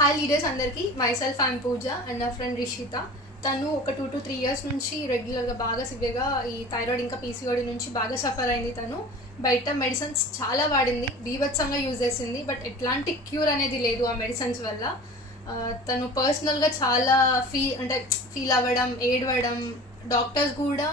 Hi leaders అందరికీ, myself I'm puja and నా friend Rishitha. తను ఒక 2 to 3 years నుంచి రెగ్యులర్గా బాగా సివియర్గా ఈ థైరాయిడ్ ఇంకా పీసీఓడి నుంచి బాగా సఫర్ అయింది. తను బయట మెడిసిన్స్ చాలా వాడింది, బీభత్సంగా యూజ్ చేసింది, బట్ ఎట్లాంటి క్యూర్ అనేది లేదు ఆ మెడిసిన్స్ వల్ల. తను పర్సనల్గా చాలా ఫీల్ అవ్వడం, ఏడవడం, డాక్టర్స్ కూడా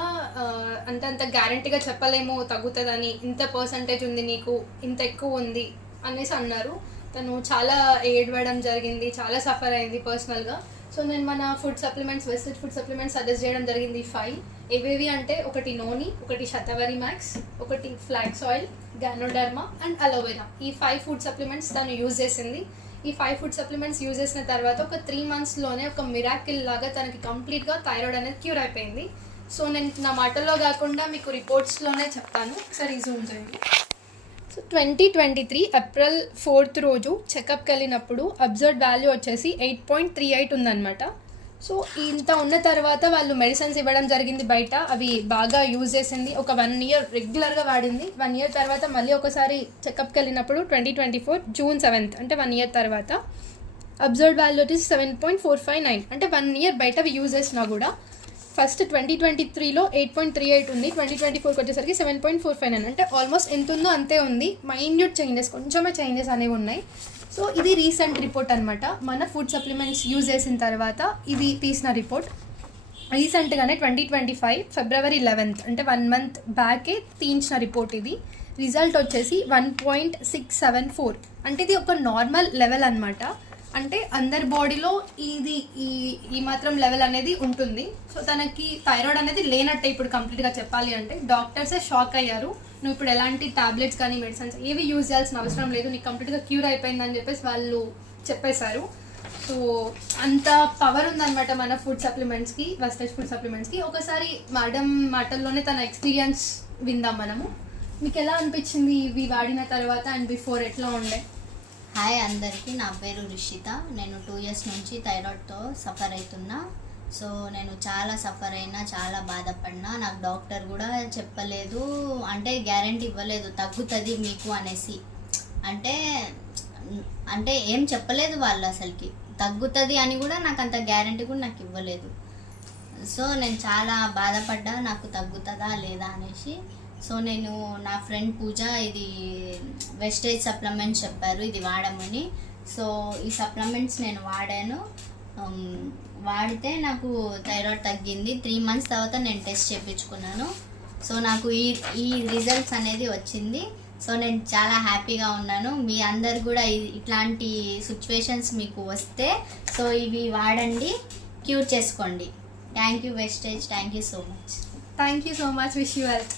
అంత గ్యారంటీగా చెప్పలేము తగ్గుతుందని, ఇంత పర్సంటేజ్ ఉంది నీకు, ఇంత ఎక్కువ ఉంది అనేసి అన్నారు. తను చాలా ఏడవడం జరిగింది, చాలా సఫర్ అయింది పర్సనల్గా. సో నేను మన food supplements, Vestige food supplements suggest చేయడం జరిగింది. 5 ఏవేవి అంటే, ఒకటి నోని, ఒకటి శతవరి మ్యాక్స్, ఒకటి flax oil, ganoderma and aloe vera. ఈ 5 ఫుడ్ సప్లిమెంట్స్ తను యూజ్ చేసింది. ఈ 5 ఫుడ్ సప్లిమెంట్స్ యూజ్ చేసిన తర్వాత ఒక 3 monthsలోనే ఒక మిరాకిల్ లాగా తనకి కంప్లీట్గా థైరాయిడ్ అనేది క్యూర్ అయిపోయింది. సో నేను నా మాటల్లో కాకుండా మీకు రిపోర్ట్స్లోనే చెప్తాను, ఒకసారి జూమ్ చేయండి. సో 2023 April 4th రోజు చెకప్కి వెళ్ళినప్పుడు అబ్జర్వ్డ్ వాల్యూ వచ్చేసి 8.38 ఉందన్నమాట. సో ఇంత ఉన్న తర్వాత వాళ్ళు మెడిసిన్స్ ఇవ్వడం జరిగింది బయట, అవి బాగా యూజ్ చేసింది. ఒక 1 year రెగ్యులర్గా వాడింది. 1 year తర్వాత మళ్ళీ ఒకసారి చెకప్కి వెళ్ళినప్పుడు 2024 June 7th, అంటే 1 year తర్వాత అబ్జర్వ్డ్ వాల్యూ వచ్చేసి 7.459. అంటే 1 year బయట అవి యూజ్ చేసినా కూడా ఫస్ట్ 2023లో 8.38 ఉంది, 2024కి వచ్చేసరికి 7.459. అంటే ఆల్మోస్ట్ ఎంత ఉందో అంతే ఉంది. మైన్యూట్ చేంజెస్, కొంచెమే చేంజెస్ అనేవి ఉన్నాయి. సో ఇది రీసెంట్ రిపోర్ట్ అనమాట. మన ఫుడ్ సప్లిమెంట్స్ యూజ్ చేసిన తర్వాత ఇది తీసిన రిపోర్ట్. రీసెంట్గానే 2025 February 11th, అంటే 1 month బ్యాకే తీయించిన రిపోర్ట్ ఇది. రిజల్ట్ వచ్చేసి 1.674. అంటే ఇది ఒక నార్మల్ లెవెల్ అనమాట. అంటే అందరి బాడీలో ఇది ఈ మాత్రం లెవెల్ అనేది ఉంటుంది. సో తనకి థైరాయిడ్ అనేది లేనట్టే ఇప్పుడు కంప్లీట్గా చెప్పాలి అంటే. డాక్టర్సే షాక్ అయ్యారు, నువ్వు ఇప్పుడు ఎలాంటి టాబ్లెట్స్ కానీ మెడిసిన్స్ ఏవి యూజ్ చేయాల్సిన అవసరం లేదు, నీకు కంప్లీట్గా క్యూర్ అయిపోయిందని చెప్పేసి వాళ్ళు చెప్పేశారు. సో అంత పవర్ ఉందన్నమాట మన ఫుడ్ సప్లిమెంట్స్కి, వెస్టేజ్ ఫుడ్ సప్లిమెంట్స్కి. ఒకసారి మేడం మాటల్లోనే తన ఎక్స్పీరియన్స్ విందాం మనము. మీకు ఎలా అనిపించింది ఇవి వాడిన తర్వాత అండ్ బిఫోర్ ఎట్లా ఉండే? హాయ్ అందరికీ, నా పేరు రిషిత. నేను 2 years నుంచి థైరాయిడ్తో సఫర్ అవుతున్నా. సో నేను చాలా సఫర్ అయినా, చాలా బాధపడినా. నాకు డాక్టర్ కూడా చెప్పలేదు, అంటే గ్యారంటీ ఇవ్వలేదు తగ్గుతుంది మీకు అనేసి. అంటే ఏం చెప్పలేదు వాళ్ళు, అసలుకి తగ్గుతుంది అని కూడా నాకు అంత గ్యారంటీ కూడా నాకు ఇవ్వలేదు. సో నేను చాలా బాధపడ్డా, నాకు తగ్గుతుందా లేదా అనేసి. సో నేను నా ఫ్రెండ్ పూజ ఇది వెస్టేజ్ సప్లిమెంట్స్ చెప్పారు, ఇది వాడమని. సో ఈ సప్లిమెంట్స్ నేను వాడాను. వాడితే నాకు థైరాయిడ్ తగ్గింది. 3 months తర్వాత నేను టెస్ట్ చేయించుకున్నాను. సో నాకు ఈ రిజల్ట్స్ అనేది వచ్చింది. సో నేను చాలా హ్యాపీగా ఉన్నాను. మీ అందరు కూడా ఇట్లాంటి సిచ్యువేషన్స్ మీకు వస్తే సో ఇవి వాడండి, క్యూర్ చేసుకోండి. Thank you Vestige, thank you so much. Thank you so much, wish you health.